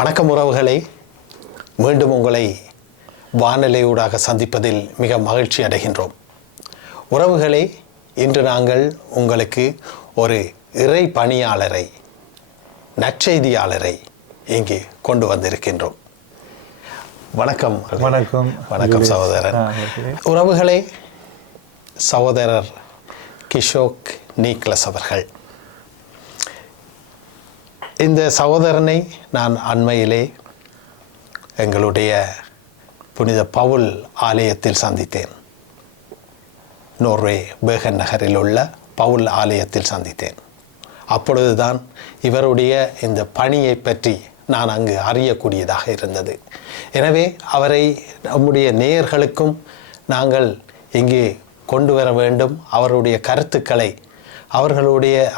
வணக்கம் உறவுகளே, மீண்டும் உங்களை வானிலையூடாக சந்திப்பதில் மிக மகிழ்ச்சி அடைகின்றோம். உறவுகளே, இன்று நாங்கள் உங்களுக்கு ஒரு இறை பணியாளரை, நற்செய்தியாளரை இங்கே கொண்டு வந்திருக்கின்றோம். வணக்கம். வணக்கம். வணக்கம் சகோதரர். உறவுகளே, சகோதரர் கிஷோக் நீக்லஸ் அவர்கள். இந்த சகோதரனை நான் அண்மையிலே எங்களுடைய புனித பவுல் ஆலயத்தில் சந்தித்தேன். நோர்வே பேகன் நகரில் உள்ள பவுல் ஆலயத்தில் சந்தித்தேன். அப்பொழுதுதான் இவருடைய இந்த பணியை பற்றி நான் அங்கு அறியக்கூடியதாக இருந்தது. எனவே அவரை நம்முடைய நேயர்களுக்கும் நாங்கள் இங்கே கொண்டு வர வேண்டும். அவருடைய கருத்துக்களை,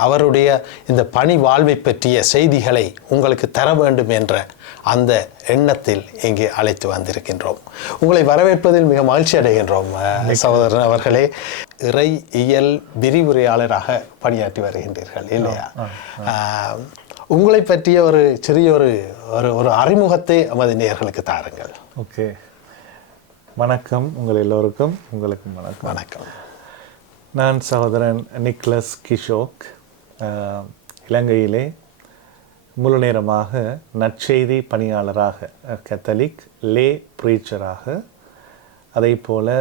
அவருடைய இந்த பணி வாழ்வை பற்றிய செய்திகளை உங்களுக்கு தர வேண்டும் என்ற அந்த எண்ணத்தில் இங்கே அழைத்து வந்திருக்கின்றோம். உங்களை வரவேற்பதில் மிக மகிழ்ச்சி அடைகின்றோம் சகோதரன் அவர்களே. இறை இயல் விரிவுரையாளராக பணியாற்றி வருகின்றீர்கள் இல்லையா? உங்களை பற்றிய ஒரு சிறிய ஒரு அறிமுகத்தை நமது நேயர்களுக்கு தாருங்கள். ஓகே, வணக்கம் உங்கள் எல்லோருக்கும். உங்களுக்கும் வணக்கம். வணக்கம். நான் சகோதரன் நிக்லஸ் கிஷோக். இலங்கையிலே முழு நேரமாக நற்செய்தி பணியாளராக, கத்தலிக் லே ப்ரீச்சராக, அதே போல்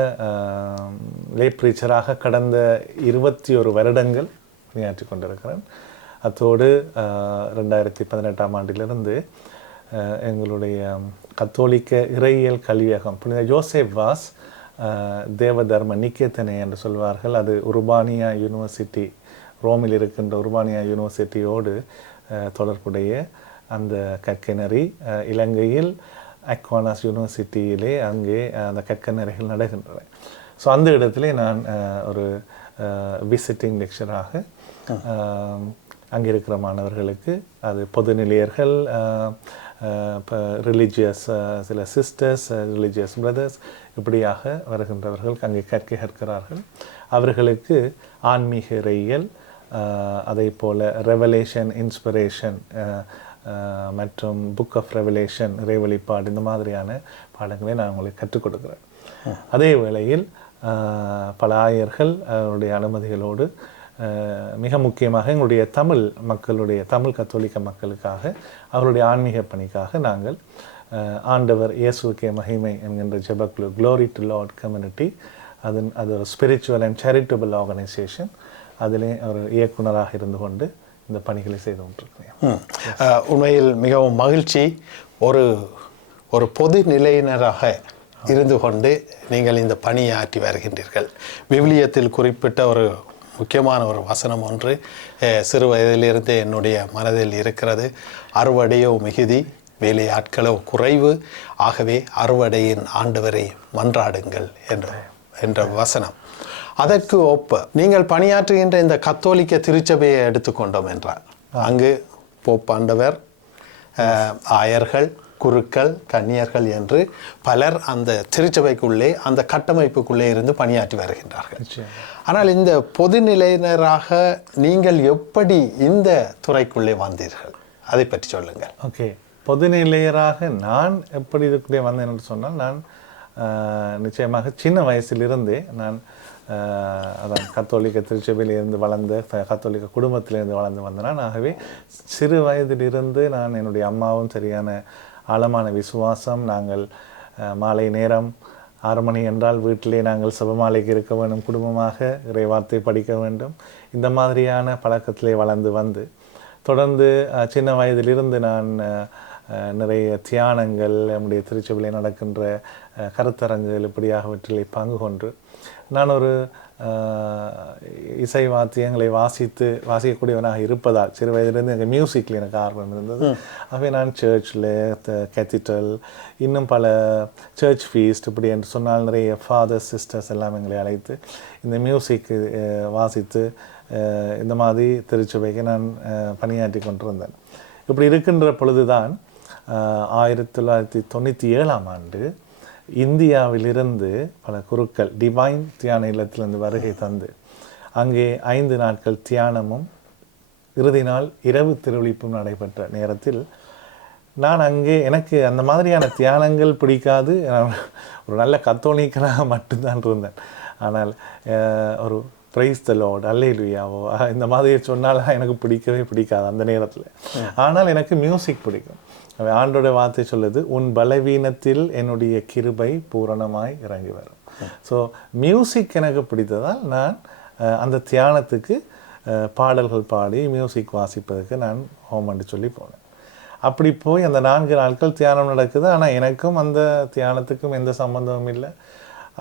லே ப்ரீச்சராக கடந்த 21 வருடங்கள் பணியாற்றி கொண்டிருக்கிறேன். அத்தோடு 2018ஆம் ஆண்டிலிருந்து எங்களுடைய கத்தோலிக்க இறையியல் கல்வியகம் புனித ஜோசப் வாஸ் தேவதர்ம நிகேதனே என்று சொல்வார்கள். அது உர்பானியா யூனிவர்சிட்டி, ரோமில் இருக்கின்ற உர்பானியா யூனிவர்சிட்டியோடு தொடர்புடைய அந்த கற்கனரி, இலங்கையில் அக்வானாஸ் யூனிவர்சிட்டியிலே அங்கே அந்த கற்கனரிகள் நடக்கின்றன. ஸோ அந்த இடத்துல நான் ஒரு விசிட்டிங் லெக்சராக அங்கே இருக்கிற மாணவர்களுக்கு, அது பொதுநிலையர்கள், இப்போ ரிலீஜியஸ் சில சிஸ்டர்ஸ், ரிலீஜியஸ் பிரதர்ஸ், இப்படியாக வருகின்றவர்கள் அங்கே கற்கிறார்கள். அவர்களுக்கு ஆன்மீக இறையியல், அதே போல் ரெவலேஷன், இன்ஸ்பிரேஷன் மற்றும் புக் ஆஃப் ரெவலேஷன், இறை வெளிப்பாடு, இந்த மாதிரியான பாடங்களை நான் உங்களுக்கு கற்றுக் கொடுக்குறேன். அதே வேளையில் பல ஆயர்கள் அவருடைய அனுமதிகளோடு மிக முக்கியமாக எங்களுடைய தமிழ் கத்தோலிக்க மக்களுக்காக, அவருடைய ஆன்மீக பணிக்காக நாங்கள் ஆண்டவர் இயேசுவுக்கே மகிமை என்கின்ற ஜெபக்குழு, க்ளோரி டு லார்ட் கம்யூனிட்டி, அது ஒரு ஸ்பிரிச்சுவல் அண்ட் சேரிட்டபிள் ஆர்கனைசேஷன், அதிலே ஒரு இயக்குனராக இருந்து கொண்டு இந்த பணிகளை செய்து கொண்டிருக்கிறேன். உண்மையில் மிகவும் மகிழ்ச்சி. ஒரு பொது நிலையினராக இருந்து கொண்டு நீங்கள் இந்த பணியாற்றி வருகின்றீர்கள். விவிலியத்தில் குறிப்பிட்ட ஒரு முக்கியமான ஒரு வசனம் ஒன்று சிறு வயதிலிருந்தே என்னுடைய மனதில் இருக்கிறது. அறுவடையோ மிகுதி, வேலையாட்களோ குறைவு, ஆகவே அறுவடையின் ஆண்டவரை மன்றாடுங்கள் என்ற வசனம். அதற்கு ஒப்ப நீங்கள் பணியாற்றுகின்ற இந்த கத்தோலிக்க திருச்சபையை எடுத்துக்கொண்டோம் என்றால், அங்கு போப்பாண்டவர், ஆயர்கள், குருக்கள், கன்னியர்கள் என்று பலர் அந்த திருச்சபைக்குள்ளே, அந்த கட்டமைப்புக்குள்ளே இருந்து பணியாற்றி வருகின்றார்கள். ஆனால் இந்த பொதுநிலையினராக நீங்கள் எப்படி இந்த துறைக்குள்ளே வந்தீர்கள், அதை பற்றி சொல்லுங்கள். ஓகே, பொதுநிலையராக நான் எப்படி இதுக்குள்ளே வந்தேன் என்று சொன்னால், நான் நிச்சயமாக சின்ன வயசிலிருந்தே நான் அதான் கத்தோலிக்க திருச்சபையிலிருந்து வளர்ந்த, கத்தோலிக்க குடும்பத்திலிருந்து வளர்ந்து வந்தேன். ஆகவே சிறு வயதிலிருந்து நான், என்னுடைய அம்மாவும் சரியான ஆழமான விசுவாசம். நாங்கள் மாலை நேரம் 6 மணி என்றால் வீட்டிலே நாங்கள் செபமாலைக்கு இருக்க வேண்டும், குடும்பமாக இறைவார்த்தை படிக்க வேண்டும். இந்த மாதிரியான பழக்கத்திலே வளர்ந்து வந்து தொடர்ந்து சின்ன வயதிலிருந்து நான் நிறைய தியானங்கள், நம்முடைய திருச்சபையில் நடக்கின்ற கருத்தரங்குகள், இப்படியாகவற்றிலே பங்கு கொண்டு நான் ஒரு இசை வாத்தியங்களை வாசிக்கக்கூடியவனாக இருப்பதால் சிறு வயதிலிருந்து எனக்கு மியூசிக்கில் எனக்கு ஆர்வம் இருந்தது. ஆகவே நான் சர்ச்சில், கேத்தீட்ரல், இன்னும் பல சர்ச் ஃபீஸ்ட், இப்படி என்று சொன்னால் நிறைய ஃபாதர்ஸ், சிஸ்டர்ஸ் எல்லாம் எங்களை அழைத்து இந்த மியூசிக்கு வாசித்து இந்த மாதிரி திருச்சபைக்கு நான் பணியாற்றி கொண்டிருந்தேன். இப்படி இருக்கின்ற பொழுதுதான் 1997ஆம் ஆண்டு இந்தியாவிலிருந்து பல குருக்கள் டிவைன் தியான இல்லத்திலிருந்து வருகை தந்து அங்கே 5 நாட்கள் தியானமும் இறுதி நாள் இரவு திருவிழிப்பும் நடைபெற்ற நேரத்தில் நான் அங்கே எனக்கு அந்த மாதிரியான தியானங்கள் பிடிக்காது. நான் ஒரு நல்ல கத்தோலிக்கனாக மட்டும்தான் இருந்தேன். ஆனால் ஒரு பிரைஸ் த லார்ட் அல்லேலூயாவோ இந்த மாதிரி சொன்னால் எனக்கு பிடிக்கவே பிடிக்காது அந்த நேரத்தில். ஆனால் எனக்கு மியூசிக் பிடிக்கும். ஆண்டோட வார்த்தை சொல்லுது, உன் பலவீனத்தில் என்னுடைய கிருபை பூரணமாய் இறங்கி வரும். ஸோ மியூசிக் எனக்கு பிடித்ததால் நான் அந்த தியானத்துக்கு பாடல்கள் பாடி மியூசிக் வாசிப்பதற்கு நான் ஹோமண்டு சொல்லி போனேன். அப்படி போய் அந்த 4 நாட்கள் தியானம் நடக்குது. ஆனால் எனக்கும் அந்த தியானத்துக்கும் எந்த சம்பந்தமும் இல்லை.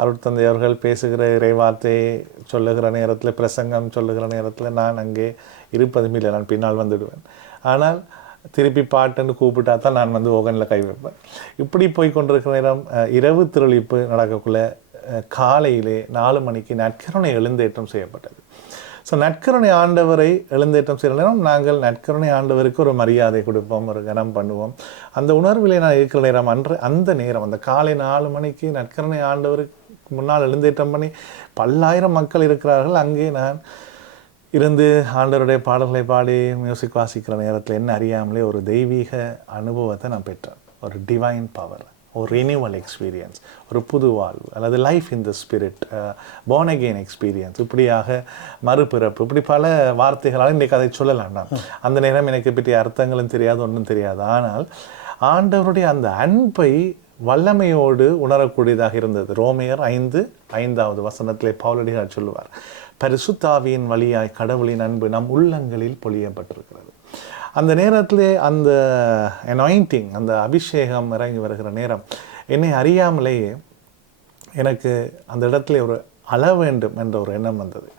அருட்தந்தை அவர்கள் பேசுகிற இறைவார்த்தையை சொல்லுகிற நேரத்தில், பிரசங்கம் சொல்லுகிற நேரத்தில் நான் அங்கே இருப்பதும் இல்லை. நான் பின்னால் வந்துடுவேன். ஆனால் திருப்பி பாட்டுன்னு கூப்பிட்டா தான் நான் வந்து ஓகனில் கை வைப்பேன். இப்படி போய் கொண்டிருக்கிற நேரம் இரவு திருளிப்பு நடக்கக்குள்ள காலையிலே 4 மணிக்கு நற்கருணை எழுந்தேற்றம் செய்யப்பட்டது. ஸோ நற்கருணை ஆண்டவரை எழுந்தேற்றம் செய்கிற நேரம் நாங்கள் நற்கருணை ஆண்டவருக்கு ஒரு மரியாதை கொடுப்போம், ஒரு கனம் பண்ணுவோம். அந்த உணர்விலே நான் இருக்கிற நேரம் அந்த நேரம் அந்த காலை 4 மணிக்கு நற்கருணை ஆண்டவருக்கு முன்னால் எழுந்தேற்றம் பண்ணி பல்லாயிரம் மக்கள் இருக்கிறார்கள். அங்கே நான் இருந்து ஆண்டவருடைய பாடல்களை பாடி மியூசிக் வாசிக்கிற நேரத்தில் என்ன அறியாமலே ஒரு தெய்வீக அனுபவத்தை நான் பெற்றேன். ஒரு டிவைன் பவர், ஒரு ரினியூவல் எக்ஸ்பீரியன்ஸ், ஒரு புது வாழ்வு அல்லது life in the spirit, born again experience, இப்படியாக மறுபிறப்பு, இப்படி பல வார்த்தைகளால் இன்றைக்கு அதை சொல்லலாம். அந்த நேரம் எனக்கு பற்றிய அர்த்தங்களும் தெரியாது, ஒன்றும் தெரியாது. ஆனால் ஆண்டவருடைய அந்த அன்பை வல்லமையோடு உணரக்கூடியதாக இருந்தது. ரோமையர் 5:5 வசனத்திலே பவுலடியார் சொல்லுவார், பரிசுத்தாவியின் வழியாய் கடவுளின் அன்பு நம் உள்ளங்களில் பொழியப்பட்டிருக்கிறது. அந்த நேரத்திலே அந்த அனாயிண்டிங், அந்த அபிஷேகம் இறங்கி வருகிற நேரம் என்னை அறியாமலேயே எனக்கு அந்த இடத்துல ஒரு அழ வேண்டும் என்ற ஒரு எண்ணம் வந்தது.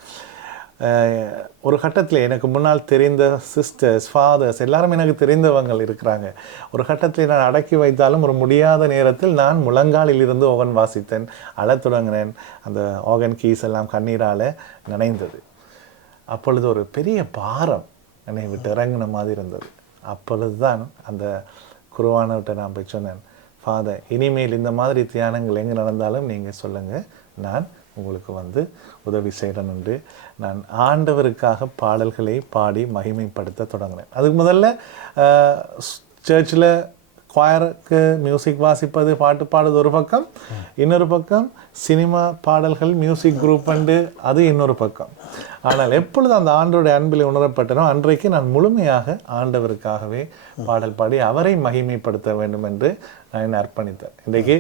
ஒரு கட்டத்தில் எனக்கு முன்னால் தெரிந்த சிஸ்டர்ஸ், ஃபாதர்ஸ் எல்லாரும் எனக்கு தெரிந்தவங்கள் இருக்கிறாங்க. ஒரு கட்டத்தில் நான் அடக்கி வைத்தாலும் ஒரு முடியாத நேரத்தில் நான் முழங்காலில் இருந்து ஓகன் வாசித்தேன், அழத் தொடங்கினேன். அந்த ஓகன் கீஸ் எல்லாம் கண்ணீரால் நனைந்தது. அப்பொழுது ஒரு பெரிய பாரம் என்னை விட்டு இறங்கின மாதிரி இருந்தது. அப்பொழுது தான் அந்த குருவானவர்கிட்ட நான் போய் சொன்னேன், ஃபாதர், இனிமேல் இந்த மாதிரி தியானங்கள் எங்கே நடந்தாலும் நீங்கள் சொல்லுங்கள், நான் உங்களுக்கு வந்து உதவி செய்கிறேன் என்று நான் ஆண்டவருக்காக பாடல்களை பாடி மகிமைப்படுத்த தொடங்கினேன். அதுக்கு முதல்ல சர்ச்சில் குவாயருக்கு மியூசிக் வாசிப்பது, பாட்டு பாடுறது ஒரு பக்கம், இன்னொரு பக்கம் சினிமா பாடல்கள், மியூசிக் குரூப் அண்டு அது இன்னொரு பக்கம். ஆனால் எப்பொழுது அந்த ஆண்டோடைய அன்பில் உணரப்பட்டனோ அன்றைக்கு நான் முழுமையாக ஆண்டவருக்காகவே பாடல் பாடி அவரை மகிமைப்படுத்த வேண்டும் என்று நான் அர்ப்பணித்தேன். இன்றைக்கு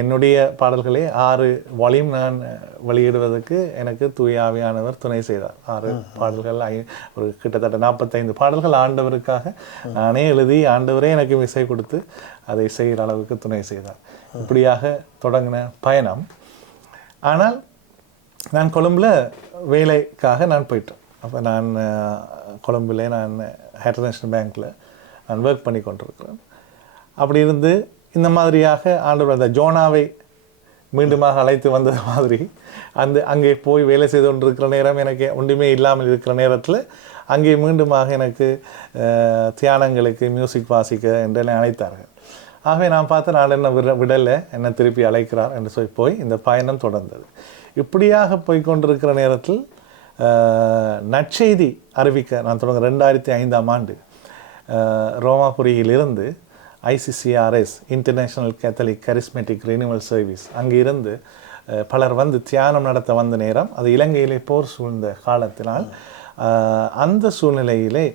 என்னுடைய பாடல்களே 6 வால்யூம் நான் வெளியிடுவதற்கு எனக்கு தூய ஆவியானவர் துணை செய்தார். 6 பாடல்கள், ஒரு கிட்டத்தட்ட 45 பாடல்கள் ஆண்டவருக்காக நானே எழுதி ஆண்டவரே எனக்கு இசை கொடுத்து அதை செய்கிற அளவுக்கு துணை செய்தார். இப்படியாக தொடங்கின பயணம். ஆனால் நான் கொழும்பில் வேலைக்காக நான் போயிட்டேன். அப்போ நான் கொழும்பில் நான் இன்டர்நேஷ்னல் பேங்க்கில் நான் ஒர்க் பண்ணி கொண்டிருக்கிறேன். அப்படி இருந்து இந்த மாதிரியாக ஆண்டவர் அந்த ஜோனாவை மீண்டுமாக அழைத்து வந்தது மாதிரி அங்கே போய் வேலை செய்து கொண்டிருக்கிற நேரம், எனக்கு ஒன்றுமே இல்லாமல் இருக்கிற நேரத்தில் அங்கே மீண்டுமாக எனக்கு தியானங்களுக்கு மியூசிக் வாசிக்க என்று அழைத்தார்கள். ஆகவே நான் பார்த்து நான் என்ன விடலை, என்ன திருப்பி அழைக்கிறார் என்று சொல்லி போய் இந்த பயணம் தொடர்ந்தது. இப்படியாக போய்கொண்டிருக்கிற நேரத்தில் நற்செய்தி அறிவிக்க நான் தொடங்க 2005ஆம் ஆண்டு ரோமாபுரியிலிருந்து ICCRS international Catholic charismatic renewal service அங்கே இருந்து பலர் வந்து தியானம் நடத்த வந்த நேரம், அது இலங்கையிலே போர் சூழ்ந்த காலத்தினால் அந்த சூழ்நிலையிலே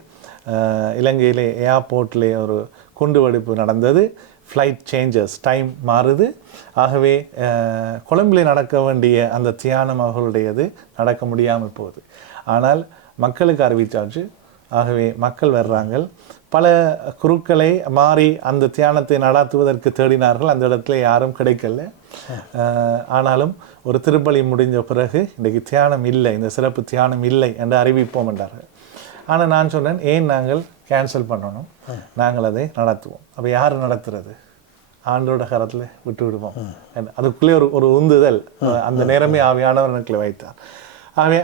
இலங்கையிலே ஏர்போர்ட்லே ஒரு குண்டுவெடிப்பு நடந்தது. ஃப்ளைட் சேஞ்சஸ், டைம் மாறுது. ஆகவே கொழும்பிலே நடக்க வேண்டிய அந்த தியானம் அவர்களுடையது நடக்க முடியாமல் போகுது. ஆனால் மக்களுக்கு அறிவிச்சாச்சு. ஆகவே மக்கள் வர்றாங்க. பல குருக்களை மாறி அந்த தியானத்தை நடாத்துவதற்கு தேடினார்கள். அந்த இடத்துல யாரும் கிடைக்கல. ஆனாலும் ஒரு திருப்பலி முடிஞ்ச பிறகு இன்றைக்கு தியானம் இல்லை, இந்த சிறப்பு தியானம் இல்லை என்று அறிவிப்போம் என்றார்கள். ஆனால் நான் சொன்னேன், ஏன் நாங்கள் கேன்சல் பண்ணணும், நாங்கள் அதை நடத்துவோம். அப்போ யார் நடத்துறது? ஆண்டோட கரத்தில் விட்டு விடுவோம். அதுக்குள்ளே ஒரு உந்துதல் அந்த நேரமே ஆவியானவர் எனக்கு வைத்தார். ஆகவே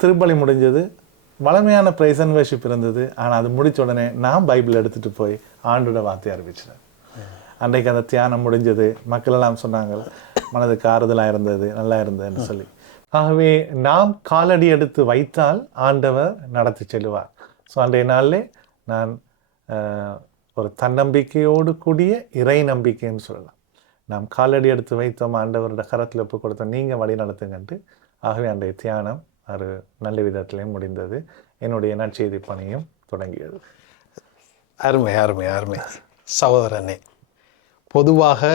திருப்பலி முடிஞ்சது. வளமையான பிரைஸ் அண்ட் வர்ஷிப் இருந்தது. ஆனால் அது முடித்த உடனே நான் பைபிள் எடுத்துகிட்டு போய் ஆண்டோட வார்த்தையை அறிவிச்சிட்டேன். அன்றைக்கு அந்த தியானம் முடிஞ்சது. மக்கள் எல்லாம் சொன்னாங்க, மனதுக்கு ஆறுதலாக இருந்தது, நல்லா இருந்ததுன்னு சொல்லி. ஆகவே நாம் காலடி எடுத்து வைத்தால் ஆண்டவர் நடத்தி செல்லுவார். ஸோ அன்றைய நாளிலே நான் ஒரு தன்னம்பிக்கையோடு கூடிய இறை நம்பிக்கைன்னு சொல்லலாம். நாம் காலடி எடுத்து வைத்தோம், ஆண்டவரோட கரத்தில் ஒப்பு கொடுத்தோம், நீங்கள் வழி நடத்துங்கன்ட்டு. ஆகவே அன்றைய தியானம் ஒரு நல்ல விதத்திலையும் முடிந்தது. என்னுடைய நற்செய்தி பணியும் தொடங்கியது. அருமை அருமை அருமை சகோதரனே. பொதுவாக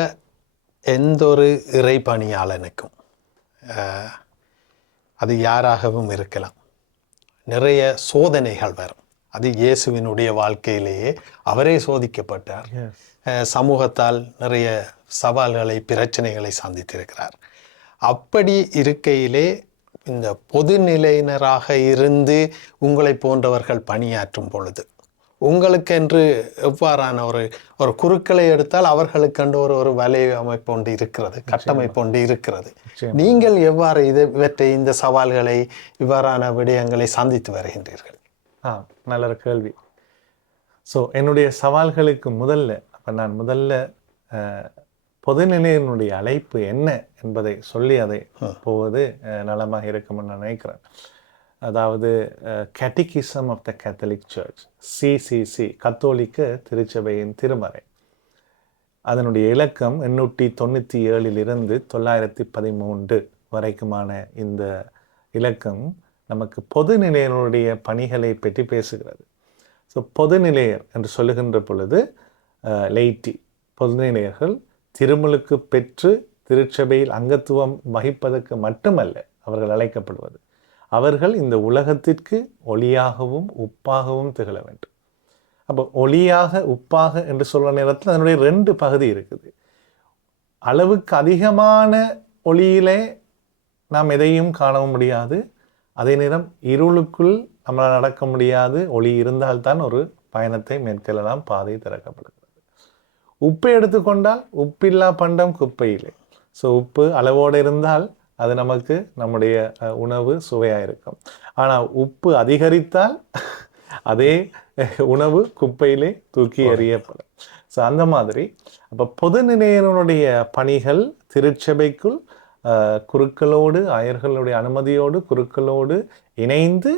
எந்த ஒரு இறை பணியாளனுக்கும் அது யாராகவும் இருக்கலாம், நிறைய சோதனைகள் வரும். அது இயேசுவினுடைய வாழ்க்கையிலேயே அவரே சோதிக்கப்பட்டார். சமூகத்தால் நிறைய சவால்களை பிரச்சனைகளை சந்தித்திருக்கிறார். அப்படி இருக்கையிலே இந்த பொதுநிலையினராக இருந்து உங்களை போன்றவர்கள் பணியாற்றும் பொழுது உங்களுக்கென்று எவ்வாறான ஒரு குருக்களை எடுத்தால் அவர்களுக்கென்று ஒரு வலை அமைப்பு ஒன்று இருக்கிறது, கட்டமைப்பு ஒன்று இருக்கிறது. நீங்கள் எவ்வாறு இவற்றை இந்த சவால்களை இவ்வாறான விடயங்களை சந்தித்து வருகின்றீர்கள்? நல்ல ஒரு கேள்வி. ஸோ என்னுடைய சவால்களுக்கு நான் முதல்ல பொதுநிலையினுடைய அழைப்பு என்ன என்பதை சொல்லி அதை போவது நலமாக இருக்கும்னு நான் நினைக்கிறேன். அதாவது catechism of the Catholic church, CCC, கத்தோலிக்க திருச்சபையின் திருமறை. அதனுடைய இலக்கம் 897 913 வரைக்குமான இந்த இலக்கம் நமக்கு பொதுநிலையினுடைய பணிகளை பற்றி பேசுகிறது. ஸோ பொதுநிலையர் என்று சொல்லுகின்ற பொழுது லைட்டி, பொதுநிலையர்கள் திருமுழுக்கு பெற்று திருச்சபையில் அங்கத்துவம் வகிப்பதற்கு மட்டுமல்ல அவர்கள் அழைக்கப்படுவது, அவர்கள் இந்த உலகத்திற்கு ஒளியாகவும் உப்பாகவும் திகழ வேண்டும். அப்போ ஒளியாக உப்பாக என்று சொல்கிற நேரத்தில் அதனுடைய 2 பகுதி இருக்குது. அளவுக்கு அதிகமான ஒளியிலே நாம் எதையும் காணவும் முடியாது, அதே நேரம் இருளுக்குள் நம்மளால் நடக்க முடியாது. ஒளி இருந்தால்தான் ஒரு பயணத்தை மேற்கொள்ளலாம், பாதை திறக்கப்படுகிறது. உப்பை எடுத்துக்கொண்டால் உப்பில்லா பண்டம் குப்பையிலே. ஸோ உப்பு அளவோடு இருந்தால் அது நமக்கு நம்முடைய உணவு சுவையாக இருக்கும். ஆனால் உப்பு அதிகரித்தால் அதே உணவு குப்பையிலே தூக்கி எறியப்படும். ஸோ அந்த மாதிரி அப்போ பொதுநிலையினுடைய பணிகள் திருச்சபைக்குள் குருக்களோடு, ஆயர்களுடைய அனுமதியோடு, குருக்களோடு இணைந்து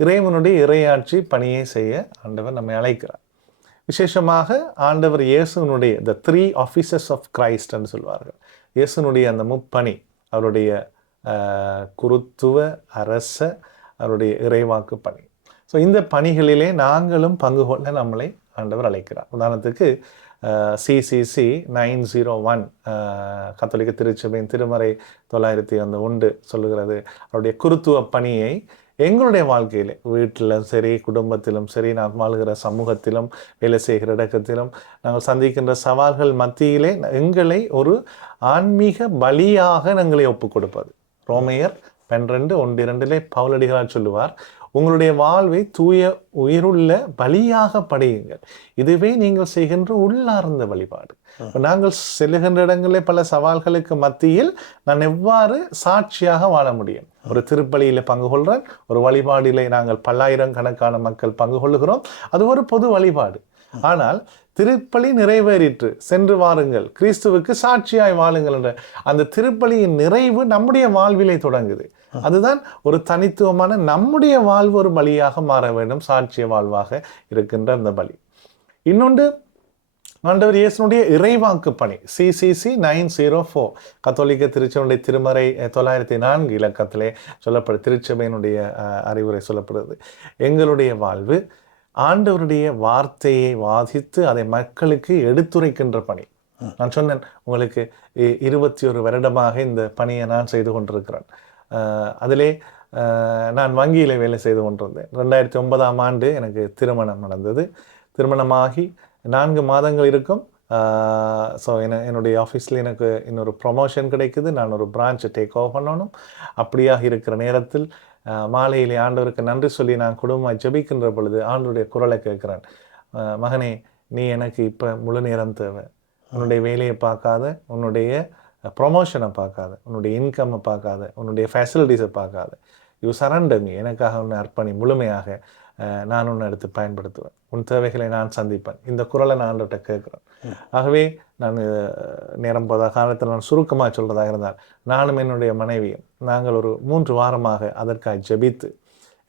இறைவனுடைய இறையாட்சி பணியை செய்ய ஆண்டவர் நம்மை அழைக்கிறார். விசேஷமாக ஆண்டவர் இயேசுனுடைய the 3 offices of Christ என்று சொல்வார்கள். இயேசுனுடைய அந்த முப்பணி, அவருடைய குருத்துவ, அரச, அவருடைய இறைவாக்கு பணி. ஸோ இந்த பணிகளிலே நாங்களும் பங்கு கொள்ள நம்மளை ஆண்டவர் அழைக்கிறார். உதாரணத்துக்கு சிசிசி 901 கத்தோலிக்க திருச்சபையின் திருமறை 901 சொல்லுகிறது, அவருடைய குருத்துவ பணியை எங்களுடைய வாழ்க்கையிலே, வீட்டிலும் சரி, குடும்பத்திலும் சரி, நாம் வாழ்கிற சமூகத்திலும், வேலை செய்கிற இடத்திலும் நாங்கள் சந்திக்கின்ற சவால்கள் மத்தியிலே எங்களை ஒரு ஆன்மீக பலியாக எங்களை ஒப்புக் கொடுப்பது. ரோமையர் 12:1-2 பவுலடிகளார் சொல்லுவார், உங்களுடைய வாழ்வை தூய உயிருள்ள பலியாக படையுங்கள், இதுவே நீங்கள் செய்கின்ற உள்ளார்ந்த வழிபாடு. நாங்கள் செல்லுகின்ற இடங்களில் பல சவால்களுக்கு மத்தியில் நான் எவ்வாறு சாட்சியாக வாழ முடியும்? ஒரு திருப்பலியில பங்கு கொள்றேன், ஒரு வழிபாடிலே நாங்கள் பல்லாயிரக்கணக்கான மக்கள் பங்கு கொள்ளுகிறோம், அது ஒரு பொது வழிபாடு. ஆனால் திருப்பலி நிறைவேறிற்று, சென்று வாருங்கள், கிறிஸ்துவுக்கு சாட்சியாய் வாழுங்கள் என்ற அந்த திருப்பலியின் நிறைவு நம்முடைய வாழ்விலே தொடங்குது. அதுதான் ஒரு தனித்துவமான நம்முடைய வாழ்வு ஒரு பலியாக மாற வேண்டும், சாட்சிய வாழ்வாக இருக்கின்ற அந்த பலி. இன்னொன்று ஆண்டவர் இயேசுனுடைய இறைவாக்கு பணி, சிசிசி 904 கத்தோலிக்க திருச்சபையினுடைய திருமறை 904 இலக்கத்திலே சொல்லப்படுது, திருச்சபையினுடைய அறிவுரை சொல்லப்படுது. எங்களுடைய வாழ்வு ஆண்டவருடைய வார்த்தையை வாதித்து அதை மக்களுக்கு எடுத்துரைக்கின்ற பணி. நான் சொன்னேன் உங்களுக்கு 21 வருடமாக இந்த பணியை நான் செய்து கொண்டிருக்கிறேன். அதிலே நான் வங்கியில் வேலை செய்து கொண்டிருந்தேன். 2009ஆம் ஆண்டு எனக்கு திருமணம் நடந்தது. திருமணமாகி 4 மாதங்கள் இருக்கும். ஸோ என்னுடைய ஆஃபீஸில் எனக்கு இன்னொரு ப்ரொமோஷன் கிடைக்குது, நான் ஒரு பிரான்ச்சை டேக் ஓவர் பண்ணணும். அப்படியாக இருக்கிற நேரத்தில் மாலையிலே ஆண்டவருக்கு நன்றி சொல்லி நான் குடும்பமாக ஜெபிக்கின்ற பொழுது ஆண்டவருடைய குரலை கேட்குறேன், மகனே நீ எனக்கு இப்போ முழு நேரம் தேவை, உன்னுடைய வேலையை பார்க்காத, உன்னுடைய ப்ரொமோஷனை பார்க்காத, உன்னுடைய இன்கம்மை பார்க்காத, உன்னுடைய ஃபெசிலிட்டிஸை பார்க்காத, யூ சரண்டர் மீ, எனக்காக உன்னை அர்ப்பணி, முழுமையாக நான் உன்னை எடுத்து பயன்படுத்துவேன், உன் தேவைகளை நான் சந்திப்பேன். இந்த குரலை நான் ஆண்டவர்கிட்ட கேட்குறேன். ஆகவே நான் நேரம் போதா காலத்தில் நான் சுருக்கமாக சொல்கிறதாக இருந்தால், நானும் என்னுடைய மனைவியும் நாங்கள் ஒரு 3 வாரமாக அதற்காக ஜெபித்து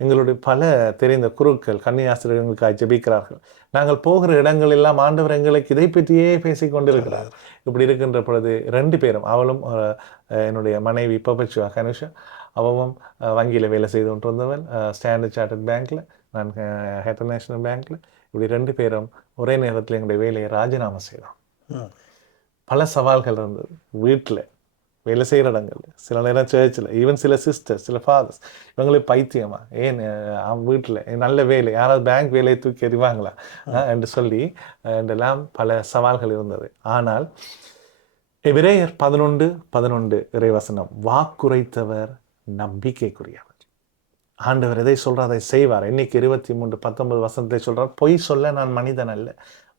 எங்களுடைய பல தெரிந்த குருக்கள் கன்னியாஸ்திரர்களுக்காக ஜெபிக்கிறார்கள். நாங்கள் போகிற இடங்கள் எல்லாம் ஆண்டவர் எங்களுக்கு இதை பற்றியே பேசிக் கொண்டிருக்கிறார். இப்படி இருக்கின்ற பொழுது 2 பேரும், அவளும் என்னுடைய மனைவி பபச்சுவா கனுஷா, அவவும் வங்கியில் வேலை செய்து கொண்டிருந்தவள், ஸ்டாண்டர்ட் சார்ட்டர்ட் பேங்க்கில், நான் ஹெட்டர் நேஷனல் பேங்க்கில். இப்படி 2 பேரும் ஒரே நேரத்தில் எங்களுடைய வேலையை ராஜினாமா செய்தோம். பல சவால்கள் இருந்தது. வீட்டில் வேலை செய்கிற இடங்கள், சில நேரம் சர்ச்சில், ஈவன் சில சிஸ்டர்ஸ், சில ஃபாதர்ஸ், இவங்களுக்கு பைத்தியமா, ஏன் வீட்டில் நல்ல வேலை, யாராவது பேங்க் வேலையை தூக்கி எறிவாங்களா என்று சொல்லி என்றெல்லாம் பல சவால்கள் இருந்தது. ஆனால் எபிரேயர் 11:11 இறைவசனம், வாக்குரைத்தவர் நம்பிக்கைக்குரியவர். ஆண்டவர் எதை சொல்கிறார் அதை செய்வார். இன்னைக்கு 23:19 வசனத்தை சொல்கிறார், பொய் சொல்ல நான் மனிதன் அல்ல,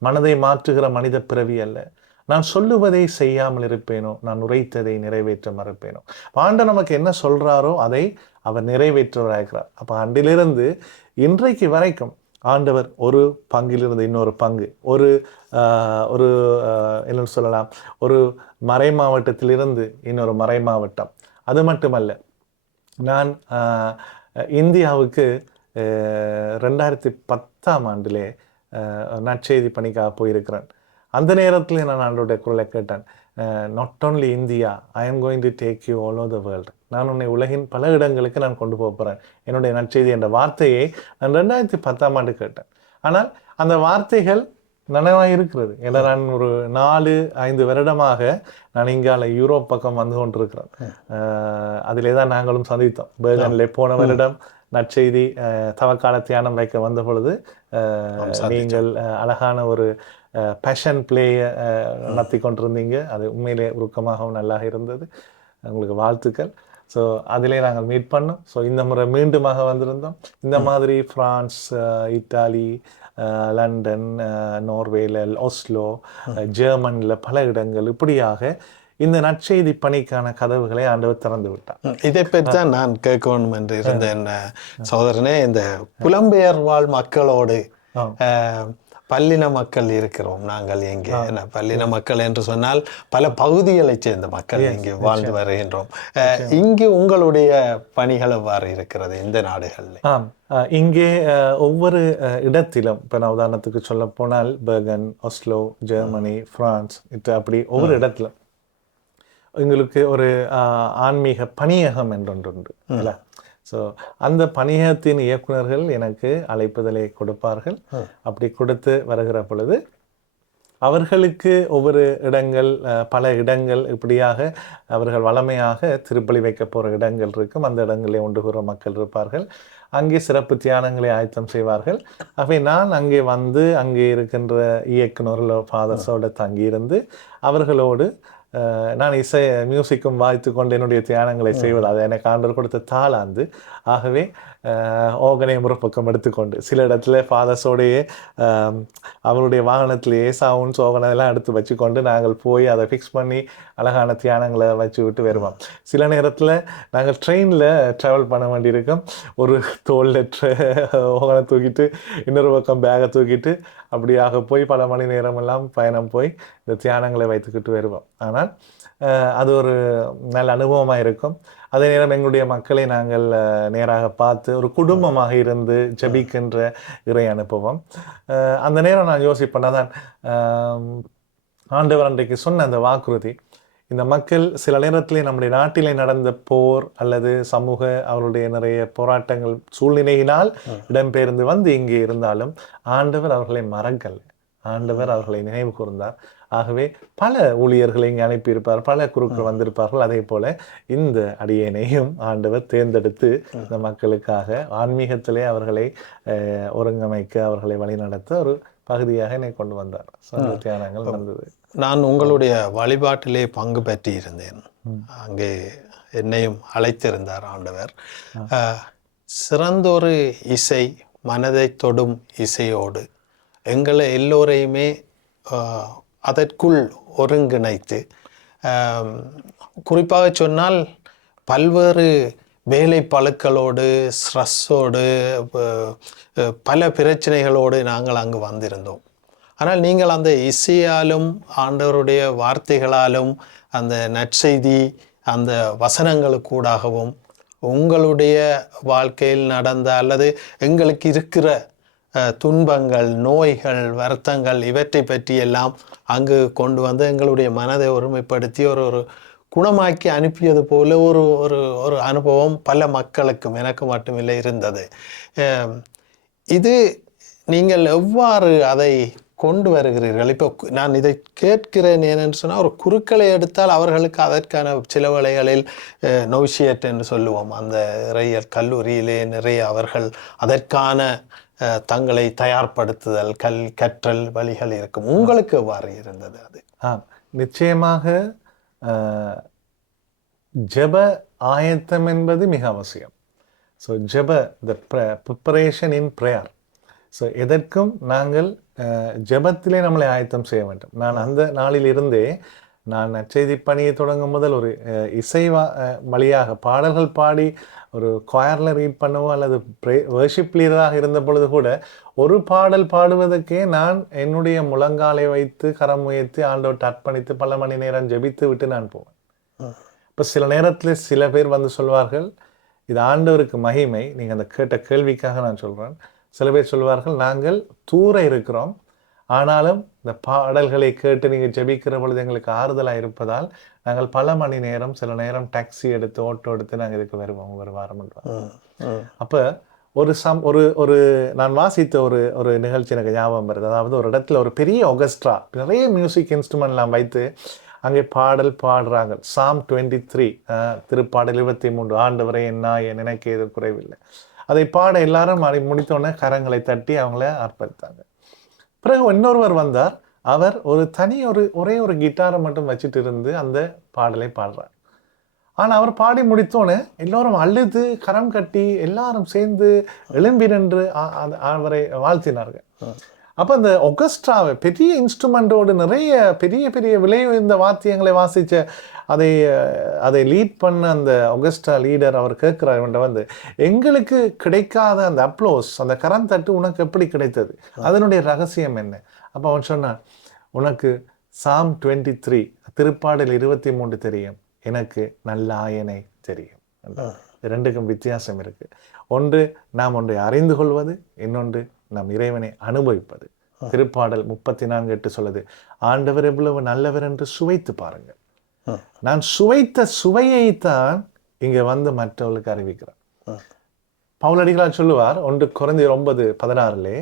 மனதை மாற்றுகிற மனித பிறவி அல்ல, நான் சொல்லுவதை செய்யாமல் இருப்பேனோ, நான் உரைத்ததை நிறைவேற்ற மறுப்பேனோ. ஆண்டவர் நமக்கு என்ன சொல்றாரோ அதை அவர் நிறைவேற்றுவராகிறார். அப்போ அன்றிலிருந்து இன்றைக்கு வரைக்கும் ஆண்டவர் ஒரு பங்கிலிருந்து இன்னொரு பங்கு, ஒரு என்ன சொல்லலாம், ஒரு மறை மாவட்டத்திலிருந்து இன்னொரு மறை மாவட்டம். அது மட்டுமல்ல, நான் இந்தியாவுக்கு 2010ஆம் ஆண்டிலே நற்செய்தி பணிக்காக போயிருக்கிறேன். அந்த நேரத்தில் நான் ஆண்டவருடைய குரலை கேட்டேன், not only India, I am going to take you all over the world. நான் உன்னை உலகின் பல இடங்களுக்கு நான் கொண்டு போகிறேன், என்னுடைய நற்செய்தி என்ற வார்த்தையை நான் 2010ஆம் ஆண்டு கேட்டேன். ஆனால் அந்த வார்த்தைகள் நனவாக இருக்கிறது. ஏன்னா நான் ஒரு 4-5 வருடமாக நான் இங்கால யூரோப் பக்கம் வந்து கொண்டிருக்கிறேன். அதிலே தான் நாங்களும் சந்தித்தோம். பெர்லினிலே போன வருடம் நற்செய்தி தவக்கால தியானம் வைக்க வந்த பொழுது நீங்கள் அழகான ஒரு பேஷன் பிளேயை நடத்தி கொண்டிருந்தீங்க. அது உண்மையிலே உருக்கமாகவும் நல்லா இருந்தது. உங்களுக்கு வாழ்த்துக்கள். ஸோ அதிலே நாங்கள் மீட் பண்ணோம். ஸோ இந்த முறை மீண்டுமாக வந்திருந்தோம். இந்த மாதிரி ஃப்ரான்ஸ், இத்தாலி, லண்டன், நோர்வேல, ஒஸ்லோ, ஜெர்மனியில் பல இடங்கள், இப்படியாக இந்த நற்செய்தி பணிக்கான கதவுகளை ஆண்டவர் திறந்து விட்டார். இதை பற்றி தான் நான் கேட்க வேண்டும் என்று இருந்தேன் சகோதரனே. இந்த புலம்பெயர் வாழ் மக்களோடு பல்லின மக்கள் இருக்கிறோம் நாங்கள் இங்கே. பல்லின மக்கள் என்று சொன்னால் பல பகுதிகளைச் சேர்ந்த மக்கள் இங்கே வாழ்ந்து வருகின்றோம். இங்கு உங்களுடைய பணிகள் எவ்வாறு இருக்கிறது இந்த நாடுகளில்? இங்கே ஒவ்வொரு இடத்திலும், இப்போ நான் உதாரணத்துக்கு சொல்ல போனால் பெர்கன், ஒஸ்லோ, ஜெர்மனி, பிரான்ஸ், அப்படி ஒவ்வொரு இடத்திலும் எங்களுக்கு ஒரு ஆன்மீக பணியகம் என்றொன்று உண்டு இல்லை. ஸோ அந்த பணியகத்தின் இயக்குநர்கள் எனக்கு அழைப்புதலை கொடுப்பார்கள். அப்படி கொடுத்து வருகிற பொழுது அவர்களுக்கு ஒவ்வொரு இடங்கள், பல இடங்கள் இப்படியாக அவர்கள் வளமையாக திருப்பலி வைக்க போகிற இடங்கள் இருக்கும். அந்த இடங்களில் ஒன்று கூற மக்கள் இருப்பார்கள். அங்கே சிறப்பு தியானங்களை ஆயத்தம் செய்வார்கள். ஆகவே நான் அங்கே வந்து அங்கே இருக்கின்ற இயக்குநர்கள் ஃபாதர்ஸோடு தங்கியிருந்து அவர்களோடு நான் மியூசிக்கும் வாய்த்து கொண்டு என்னுடைய தியானங்களை செய்வது, அதை எனக்கு ஆண்டவர் கொடுத்த தாளாந்து. ஆகவே ஓகனை முறப்பக்கம் எடுத்துக்கொண்டு சில இடத்துல ஃபாதர்ஸோடையே அவருடைய வாகனத்திலேயே சவுண்ட்ஸ் ஓகனெல்லாம் எடுத்து வச்சுக்கொண்டு நாங்கள் போய் அதை ஃபிக்ஸ் பண்ணி அழகான தியானங்களை வச்சு விட்டு வருவோம். சில நேரத்தில் நாங்கள் ட்ரெயினில் ட்ராவல் பண்ண வேண்டியிருக்கும். ஒரு தோளில் ஓகனை தூக்கிட்டு இன்னொரு பக்கம் பேகை தூக்கிட்டு அப்படியாக போய் பல மணி நேரமெல்லாம் பயணம் போய் இந்த தியானங்களை வைத்துக்கிட்டு வருவோம். ஆனால் அது ஒரு நல்ல அனுபவமாக இருக்கும். அதே நேரம் எங்களுடைய மக்களை நாங்கள் நேராக பார்த்து ஒரு குடும்பமாக இருந்து ஜெபிக்கின்ற இறை அனுபவம். அந்த நேரம் நான் யோசிப்பேன்னா தான் ஆண்டவர் அன்றைக்கு சொன்ன அந்த வாக்குறுதி, இந்த மக்கள் சில நேரத்திலே நம்முடைய நாட்டிலே நடந்த போர் அல்லது சமூக அவருடைய நிறைய போராட்டங்கள் சூழ்நிலையினால் இடம்பெயர்ந்து வந்து இங்கே இருந்தாலும் ஆண்டவர் அவர்களை மறக்கல், ஆண்டவர் அவர்களை நினைவு கூர்ந்தார். ஆகவே பல ஊழியர்களை இங்கே அனுப்பியிருப்பார், பல குருக்கள் வந்திருப்பார்கள். அதே போல இந்த அடியேனையும் ஆண்டவர் தேர்ந்தெடுத்து இந்த மக்களுக்காக ஆன்மீகத்திலே அவர்களை ஒருங்கமைக்க, அவர்களை வழிநடத்த ஒரு பகுதியாக என்னை கொண்டு வந்தார். தியானங்கள் வந்தது. நான் உங்களுடைய வழிபாட்டிலே பங்கு பெற்றி இருந்தேன். அங்கே என்னையும் அழைத்திருந்தார் ஆண்டவர். சிறந்தொரு இசை, மனதை தொடும் இசையோடு எங்களை எல்லோரையுமே அதற்குள் ஒருங்கிணைத்து, குறிப்பாக சொன்னால் பல்வேறு வேலை பழுக்களோடு, ஸ்ட்ரெஸ்ஸோடு, பல பிரச்சனைகளோடு நாங்கள் அங்கு வந்திருந்தோம். ஆனால் நீங்கள் அந்த இசையாலும் ஆண்டவருடைய வார்த்தைகளாலும் அந்த நற்செய்தி அந்த வசனங்களுக்கூடாகவும் உங்களுடைய வாழ்க்கையில் நடந்த அல்லது எங்களுக்கு இருக்கிற துன்பங்கள், நோய்கள், வருத்தங்கள் இவற்றை பற்றி எல்லாம் அங்கு கொண்டு வந்து எங்களுடைய மனதை ஒருமைப்படுத்தி ஒரு குணமாக்கி அனுப்பியது போல ஒரு ஒரு ஒரு அனுபவம் பல மக்களுக்கும், எனக்கு மட்டுமில்லை, இருந்தது. இது நீங்கள் எவ்வாறு அதை கொண்டு வருகிறீர்கள்? இப்போ நான் இதை கேட்கிறேன் ஏன்னு சொன்னால், ஒரு குருக்களை எடுத்தால் அவர்களுக்கு அதற்கான சில வேளைகளில் நோஷியட் என்று சொல்லுவோம், அந்த நிறைய கல்லூரியிலே நிறைய அவர்கள் அதற்கான தங்களை தயார்படுத்துதல், கற்றல் வழிகள் இருக்கும். உங்களுக்கு எவ்வாறு இருந்தது அது? நிச்சயமாக ஜெப ஆயத்தம் என்பது மிக அவசியம். ஸோ ஜெப, the preparation in prayer. So எதற்கும் நாங்கள் ஜெபத்திலே நம்மளை ஆயத்தம் செய்ய வேண்டும். நான் அந்த நாளிலிருந்தே, நான் நற்செய்தி பணியை தொடங்கும் முதல் ஒரு இசை வழியாக பாடல்கள் பாடி ஒரு கொயரில் ரீட் பண்ணவோ அல்லது வர்ஷிப் லீடராக இருந்த பொழுது கூட ஒரு பாடல் பாடுவதற்கே நான் என்னுடைய முழங்காலை வைத்து கரம் உயர்த்தி ஆண்டவர்கிட்ட அர்ப்பணித்து பல மணி நேரம் ஜெபித்து விட்டு நான் போவேன். இப்போ சில நேரத்தில் சில பேர் வந்து சொல்வார்கள், இது ஆண்டவருக்கு மகிமை. நீங்கள் அந்த கேட்ட கேள்விக்காக நான் சொல்கிறேன். சில பேர் சொல்வார்கள், நாங்கள் தூர இருக்கிறோம், ஆனாலும் இந்த பாடல்களை கேட்டு நீங்கள் ஜெபிக்கிற பொழுது எங்களுக்கு ஆறுதலாக இருப்பதால் நாங்கள் பல மணி நேரம், சில நேரம் டாக்ஸி எடுத்து ஓட்டோ எடுத்து நாங்கள் இதுக்கு வருவோம், ஒரு வாரம். அப்போ ஒரு நான் வாசித்த ஒரு நிகழ்ச்சி எனக்கு ஞாபகம் வருது. அதாவது ஒரு இடத்துல ஒரு பெரிய ஆர்கெஸ்ட்ரா, நிறைய மியூசிக் இன்ஸ்ட்ருமெண்ட்லாம் வைத்து அங்கே பாடல் பாடுறாங்க. Psalm 23, திருப்பாடல் 23, ஆண்டவரே என் எனக்கு எது குறைவில்லை. அதை பாட எல்லாரும் முடித்தோடனே கரங்களை தட்டி அவங்கள அர்ப்பணித்தாங்க. பிறகு இன்னொருவர் வந்தார். அவர் ஒரே ஒரு கிட்டாரை மட்டும் வச்சுட்டு இருந்து அந்த பாடலை பாடுறார். ஆனால் அவர் பாடி முடித்தோன்னே எல்லோரும் அழுது கரம் கட்டி எல்லாரும் சேர்ந்து எழும்பி நின்று அவரை வாழ்த்தினார்கள். அப்போ அந்த ஒர்கெஸ்ட்ராவை, பெரிய இன்ஸ்ட்ருமெண்ட்டோடு நிறைய பெரிய பெரிய விலை உயர்ந்த வாத்தியங்களை வாசித்த அதை லீட் பண்ண அந்த ஒர்கெஸ்ட்ரா லீடர் அவர் கேட்குறார், இவன்ட்ட வந்து, எங்களுக்கு கிடைக்காத அந்த அப்ளோஸ், அந்த கரந்தட்டு உனக்கு எப்படி கிடைத்தது? அதனுடைய ரகசியம் என்ன? அப்போ அவன் சொன்னான், உனக்கு Psalm 23 திருப்பாடல் 23 தெரியும், எனக்கு நல்ல ஆயனை தெரியும். ரெண்டுக்கும் வித்தியாசம் இருக்கு. ஒன்று நாம் ஒன்றை அறிந்து கொள்வது, இன்னொன்று நாம் இறைவனை அனுபவிப்பது. திருப்பாடல் 34:8 சொல்லுது, ஆண்டவர் எவ்வளவு நல்லவர் என்று சுவைத்து பாருங்கள். நான் சுவைத்த சுவையைத்தான் இங்க வந்து மற்றவர்களுக்கு அறிவிக்கிறார். பவுலடிகளார் சொல்லுவார் 1 கொரிந்தியர் 9:16,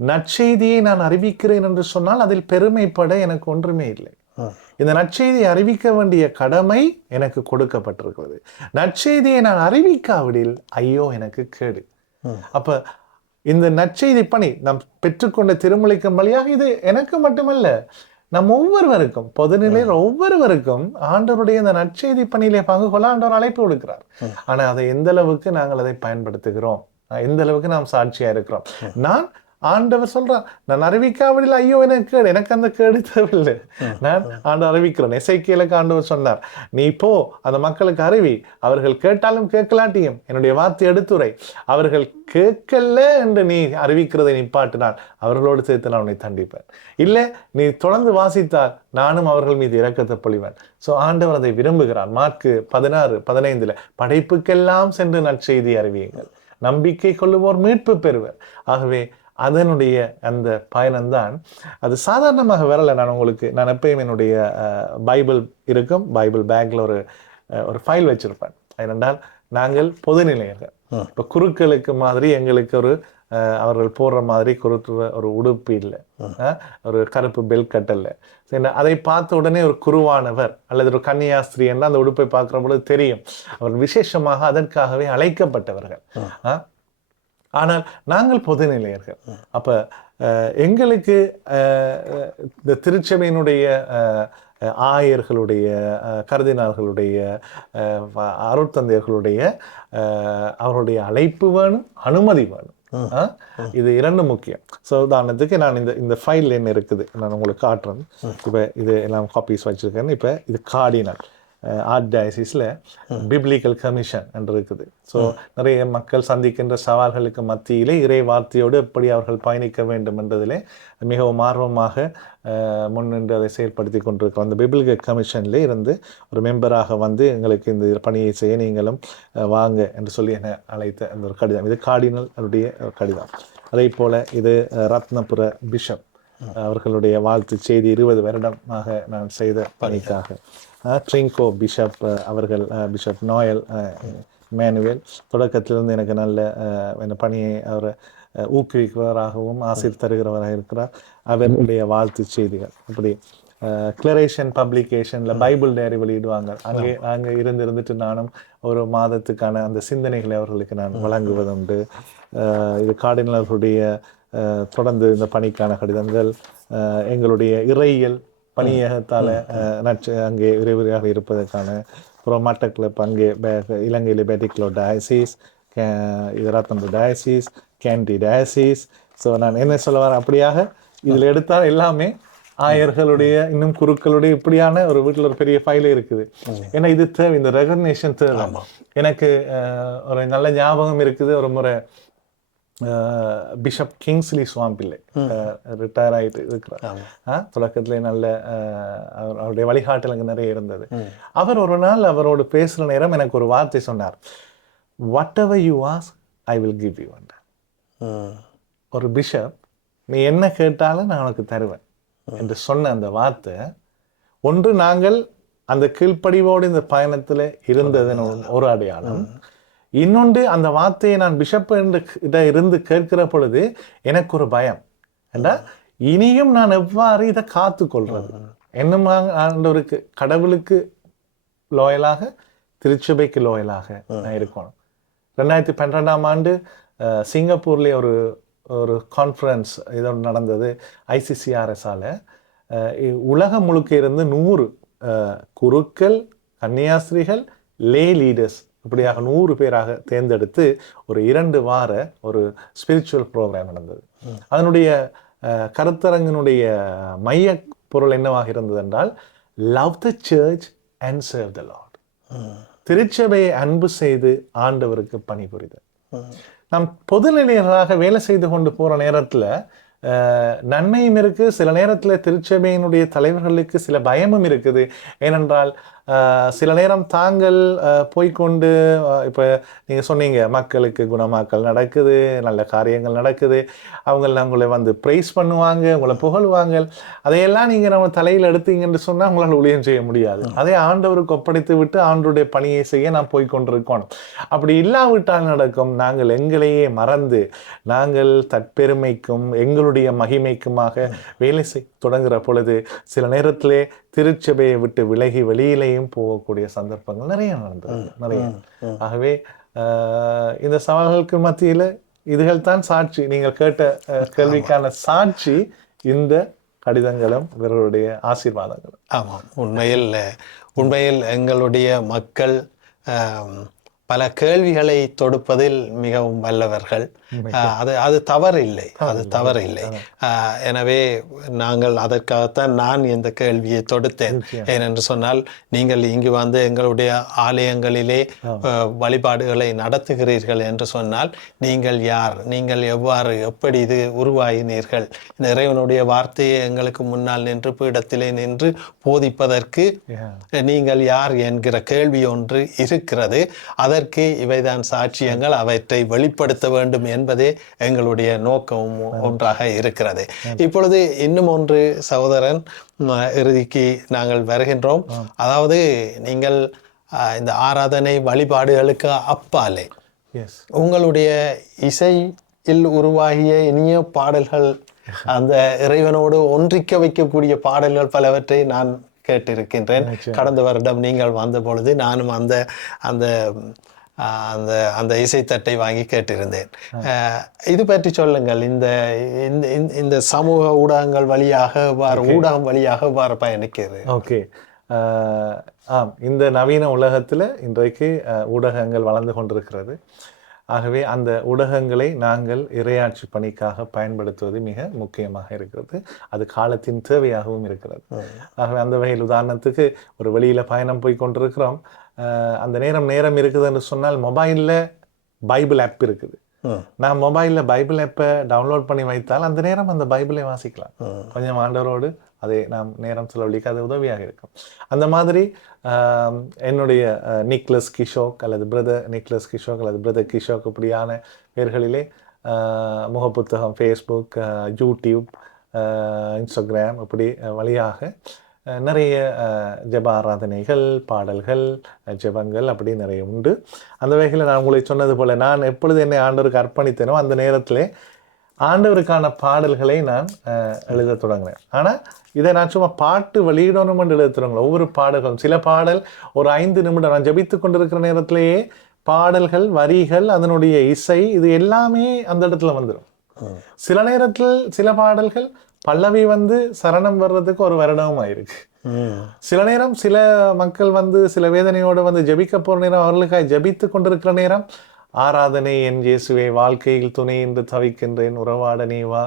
நற்செய்தியை நான் அறிவிக்கிறேன் என்று சொன்னால் அதில் பெருமைப்பட எனக்கு ஒன்றுமே இல்லை. இந்த நற்செய்தியை அறிவிக்க வேண்டிய கடமை எனக்கு கொடுக்கப்பட்டிருக்கிறது. நற்செய்தியை நான் அறிவிக்காவிடில் ஐயோ எனக்கு கேடு. அப்ப இந்த நற்செய்தி பணி நாம் பெற்றுக்கொண்ட திருமுழுக்கின் வழியாக இது எனக்கு மட்டுமல்ல, நம் ஒவ்வொருவருக்கும், பொதுநிலையில் ஒவ்வொருவருக்கும் ஆண்டவருடைய இந்த நற்செய்தி பணியிலே பங்கு கொள்ள ஆண்டவர் அழைப்பு கொடுக்கிறார். ஆனா அதை எந்த அளவுக்கு நாங்கள் அதை பயன்படுத்துகிறோம், எந்த அளவுக்கு நாம் சாட்சியா இருக்கிறோம். நான் ஆண்டவர் சொல்றான், நான் அறிவிக்காவிடில் ஐயோ எனக்கு அந்த கேடு தேவையில்லை, நான் ஆண்டவர் அறிவிக்கிறேன். எசேக்கியேலுக்கு ஆண்டவர் சொன்னார், நீ போ அந்த மக்களுக்கு அறிவி, அவர்கள் கேட்டாலும் கேட்கலாட்டியும் என்னுடைய வார்த்தை எடுத்துரை, அவர்கள் கேட்கல என்று நீ அறிவிக்கிறதை நிப்பாட்டினால் அவர்களோடு சேர்த்து நான் உன்னை தண்டிப்பேன், இல்லை நீ தொடர்ந்து வாசித்தால் நானும் அவர்கள் மீது இரக்கத்தை பொழிவேன். ஸோ ஆண்டவர் அதை விரும்புகிறார். மார்க்கு 16:15 படைப்புக்கெல்லாம் சென்று நற்செய்தி அறிவியுங்கள், நம்பிக்கை கொள்ளுவோர் மீட்பு பெறுவர். ஆகவே அதனுடைய அந்த பயணம்தான் அது சாதாரணமாக வரலை. நான் எப்பயும் என்னுடைய பைபிள் இருக்கும், பைபிள் பேக்கில் ஒரு ஃபைல் வச்சிருப்பேன். ஏனென்றால் நாங்கள் பொதுநிலையர்கள், இப்போ குருக்களுக்கு மாதிரி எங்களுக்கு அவர்கள் போடுற மாதிரி ஒரு உடுப்பு இல்லை, ஒரு கருப்பு பெல் கட்டல. சரி, அதை பார்த்த உடனே ஒரு குருவானவர் அல்லது ஒரு கன்னியாஸ்திரி என்ற அந்த உடுப்பை பார்க்குற பொழுது தெரியும் அவர் விசேஷமாக அதற்காகவே அழைக்கப்பட்டவர்கள். ஆனால் நாங்கள் பொதுநிலையர்கள். அப்ப எங்களுக்கு இந்த திருச்சபையினுடைய ஆயர்களுடைய, கர்தினால்களுடைய, அருட்தந்தையர்களுடைய அவருடைய அழைப்பு வேணும், அனுமதி வேணும். இது இரண்டும் முக்கியம். ஸோ உதாரணத்துக்கு நான் இந்த ஃபைல் என்ன இருக்குது நான் உங்களுக்கு காட்டுறேன். இப்போ இது எல்லாம் காப்பீஸ் வச்சிருக்கேன். இப்போ இது கார்டினல் ஆர்ட் டயசிஸில் பிப்ளிக்கல் கமிஷன் என்று இருக்குது. ஸோ நிறைய மக்கள் சந்திக்கின்ற சவால்களுக்கு மத்தியிலே இறை வார்த்தையோடு எப்படி அவர்கள் பயணிக்க வேண்டும் என்றதிலே மிகவும் ஆர்வமாக முன்னின்று அதை செயல்படுத்தி கொண்டிருக்கிறோம். அந்த பிப்ளிக்கல் கமிஷன்லே இருந்து ஒரு மெம்பராக வந்து எங்களுக்கு இந்த பணியை செய்ய நீங்களும் வாங்க என்று சொல்லி என்னை அழைத்த அந்த ஒரு கடிதம். இது கார்டினல் அவருடைய கடிதம். அதே போல் இது ரத்னபுர பிஷப் அவர்களுடைய வாழ்த்து செய்தி 20 வருடமாக நான் செய்த பணிக்காக. ட்ரிங்கோ பிஷப் அவர்கள், பிஷப் நோயல் மேனுவேல் தொடக்கத்திலிருந்து எனக்கு நல்ல இந்த பணியை அவர் ஊக்குவிக்கிறவராகவும் ஆசிர் தருகிறவராக இருக்கிறார். அவருடைய வாழ்த்து செய்திகள் இப்படி கிளரேஷன் பப்ளிகேஷனில் பைபிள் டைரி வெளியிடுவாங்க. அங்கே இருந்துட்டு நானும் ஒரு மாதத்துக்கான அந்த சிந்தனைகளை அவர்களுக்கு நான் வழங்குவதுண்டு. இது கார்டினலர்களுடைய தொடர்ந்து இந்த பணிக்கான கடிதங்கள், எங்களுடைய இறையியல் பணியகத்தால் அங்கே விரைவாக இருப்பதற்கான புரோமாட்ட கிளப், அங்கே இலங்கையில் பேட்டிக்லோ டயசிஸ், இது ரத்தம்பு டயசிஸ், கேண்டி டயசிஸ். ஸோ நான் என்ன சொல்ல வரேன், அப்படியாக இதில் எடுத்தால் எல்லாமே ஆயர்களுடைய இன்னும் குருக்களுடைய இப்படியான ஒரு வீட்டில் ஒரு பெரிய ஃபைலே இருக்குது. ஏன்னா இது தேவை, இந்த ரெகக்னேஷன் தேவை. எனக்கு ஒரு நல்ல ஞாபகம் இருக்குது. ஒரு முறை பிஷப் கிங்ஸ்லி சுவாம்பிள்ளை ரிட்டையர் ஆகிட்டு இருக்கிறார். தொடக்கத்துல நல்ல அவருடைய வழிகாட்டல் எனக்கு நிறைய இருந்தது. அவர் ஒரு நாள் அவரோடு பேசுகிற நேரம் எனக்கு ஒரு வார்த்தை சொன்னார், what ever you ask I will give you. ஒரு பிஷப், நீ என்ன கேட்டாலும் நான் உனக்கு தருவேன் என்று சொன்ன அந்த வார்த்தை, ஒன்று நாங்கள் அந்த கீழ்ப்படிவோடு இந்த பயணத்தில் இருந்ததுன்னு ஒரு அடையாளம். இன்னொன்று, அந்த வார்த்தையை நான் பிஷப் இருந்து கேட்கிற பொழுது எனக்கு ஒரு பயம். ஏண்டா இனியும் நான் எவ்வாறு இதை காத்து கொள்றது, என்னும் ஆண்டவருக்கு கடவுளுக்கு லோயலாக, திருச்சபைக்கு லோயலாக நான் இருக்கணும். 2012ஆம் ஆண்டு சிங்கப்பூர்லேயே ஒரு கான்ஃபரன்ஸ் இதோடு நடந்தது. ICCRSஆல் உலகம் முழுக்க இருந்து 100 குருக்கள், கன்னியாஸ்திரிகள், லே லீடர்ஸ் இப்படியாக 100 பேராக தேர்ந்தெடுத்து ஒரு 2 வார ஒரு ஸ்பிரிச்சுவல் ப்ரோக்ராம் நடந்தது. அதனுடைய கருத்தரங்கினுடைய மைய பொருள் என்னவாக இருந்தது என்றால், love the church and serve the Lord. திருச்சபையை அன்பு செய்து ஆண்டவருக்கு பணிபுரிதல். நாம் பொதுநிலையராக வேலை செய்து கொண்டு போற நேரத்துல நன்மையும் இருக்கு, சில நேரத்துல திருச்சபையினுடைய தலைவர்களுக்கு சில பயமும் இருக்குது. ஏனென்றால் சில நேரம் தாங்கள் போய்கொண்டு, இப்போ நீங்கள் சொன்னீங்க மக்களுக்கு குணமாக்கல் நடக்குது, நல்ல காரியங்கள் நடக்குது, அவங்களை வந்து ப்ரைஸ் பண்ணுவாங்க, உங்களை புகழ்வாங்க. அதையெல்லாம் நீங்கள் நம்ம தலையில் எடுத்தீங்கன்னு சொன்னால் உங்களால் ஊழியம் செய்ய முடியாது. அதை ஆண்டவருக்கு ஒப்படைத்து விட்டு ஆண்டவருடைய பணியை செய்ய நாம் போய்கொண்டிருக்கணும். அப்படி இல்லாவிட்டால் நடக்கும், நாங்கள் எங்களையே மறந்து நாங்கள் தற்பெருமைக்கும் எங்களுடைய மகிமைக்குமாக வேலை செய்ய தொடங்குகிற பொழுது சில நேரத்திலே திருச்சபையை விட்டு விலகி வெளியிலேயும் போகக்கூடிய சந்தர்ப்பங்கள் நிறைய நடந்தது, நிறைய. ஆகவே இந்த சவால்களுக்கு மத்தியில இதுகள் தான் சாட்சி. நீங்கள் கேட்ட கேள்விக்கான சாட்சி இந்த கடிதங்களும் இவர்களுடைய ஆசீர்வாதங்களும். ஆமாம், உண்மையில் எங்களுடைய மக்கள் பல கேள்விகளை தொடுப்பதில் மிகவும் வல்லவர்கள். அது தவறில்லை, அது தவறில்லை. எனவே நாங்கள் அதற்காகத்தான் நான் இந்த கேள்வியை தொடுத்தேன். ஏனென்று சொன்னால், நீங்கள் இங்கு வந்து எங்களுடைய ஆலயங்களிலே வழிபாடுகளை நடத்துகிறீர்கள் என்று சொன்னால், நீங்கள் யார், நீங்கள் எவ்வாறு, எப்படி இது உருவாகினீர்கள், இந்த இறைவனுடைய வார்த்தையை எங்களுக்கு முன்னால் நின்று பீடத்திலே நின்று போதிப்பதற்கு நீங்கள் யார் என்கிற கேள்வி ஒன்று இருக்கிறது. அதற்கு இவைதான் சாட்சியங்கள், அவற்றை வெளிப்படுத்த வேண்டும் என்பதே எங்களுடைய நோக்கம் ஒன்றாக இருக்கிறது. இப்பொழுது இன்னும் ஒன்று சகோதரன், இறுதிக்கு நாங்கள் வருகின்றோம். அதாவது நீங்கள் இந்த ஆராதனை வழிபாடுகளுக்கு அப்பாலே உங்களுடைய இசையில் உருவாகிய இனிய பாடல்கள், அந்த இறைவனோடு ஒன்றிக்க வைக்கக்கூடிய பாடல்கள் பலவற்றை நான் கேட்டிருக்கின்றேன். கடந்த வருடம் நீங்கள் வந்த பொழுது நானும் அந்த அந்த அந்த அந்த இசைத்தட்டை வாங்கி கேட்டிருந்தேன். இது பற்றி சொல்லுங்கள். இந்த இந்த சமூக ஊடகங்கள் வழியாக ஊடகம் வழியாக பயணிக்கிறது. ஓகே, இந்த நவீன உலகத்தில் இன்றைக்கு ஊடகங்கள் வளர்ந்து கொண்டிருக்கிறது. ஆகவே அந்த ஊடகங்களை நாங்கள் இறையாட்சி பணிக்காக பயன்படுத்துவது மிக முக்கியமாக இருக்கிறது. அது காலத்தின் தேவையாகவும் இருக்கிறது. ஆகவே அந்த வகையில் உதாரணத்துக்கு ஒரு வெளியில் பயணம் போய் கொண்டிருக்கிறோம், அந்த நேரம் இருக்குதுன்னு சொன்னால் மொபைலில் பைபிள் ஆப் இருக்குது. நான் மொபைலில் பைபிள் ஆப்பை டவுன்லோட் பண்ணி வைத்தால் அந்த நேரம் அந்த பைபிளை வாசிக்கலாம். கொஞ்சம் ஆண்டவரோடு அதை நாம் நேரம் செலவழிக்க அது உதவியாக இருக்கும். அந்த மாதிரி என்னுடைய நிக்லஸ் கிஷோக் அல்லது பிரதர் நிக்லஸ் கிஷோக் அல்லது பிரதர் கிஷோக் இப்படியான பேர்களிலே முகப்புத்தகம், ஃபேஸ்புக், யூடியூப், இன்ஸ்டாகிராம் இப்படி வழியாக நிறைய ஜெப ஆராதனைகள், பாடல்கள், ஜெபங்கள் அப்படி நிறைய உண்டு. அந்த வகையில் நான் உங்களை சொன்னது போல் நான் எப்பொழுது என்னை ஆண்டவருக்கு அர்ப்பணித்தேனோ அந்த நேரத்தில் ஆண்டவருக்கான பாடல்களை நான் எழுத தொடங்கினேன். ஆனால் இதை நான் சும்மா பாட்டு வெளியிடணும் என்று எழுத தொடங்கல. ஒவ்வொரு பாடல்களும் சில பாடல் ஒரு 5 நிமிடம் நான் ஜபித்து கொண்டிருக்கிற நேரத்திலேயே பாடல்கள், வரிகள், அதனுடைய இசை இது எல்லாமே அந்த இடத்துல வந்துடும். சில நேரத்தில் சில பாடல்கள் பல்லவி சரணம் வர்றதுக்கு ஒரு வருடமும் ஆயிருக்கு. சில நேரம் சில மக்கள் சில வேதனையோடு ஜபிக்க போற நேரம் அவர்களுக்காக ஜபித்து கொண்டிருக்கிற நேரம் ஆராதனை என் இயேசுவே, வாழ்க்கையில் துணை என்று தவிக்கின்றேன், உறவாட நீ வா,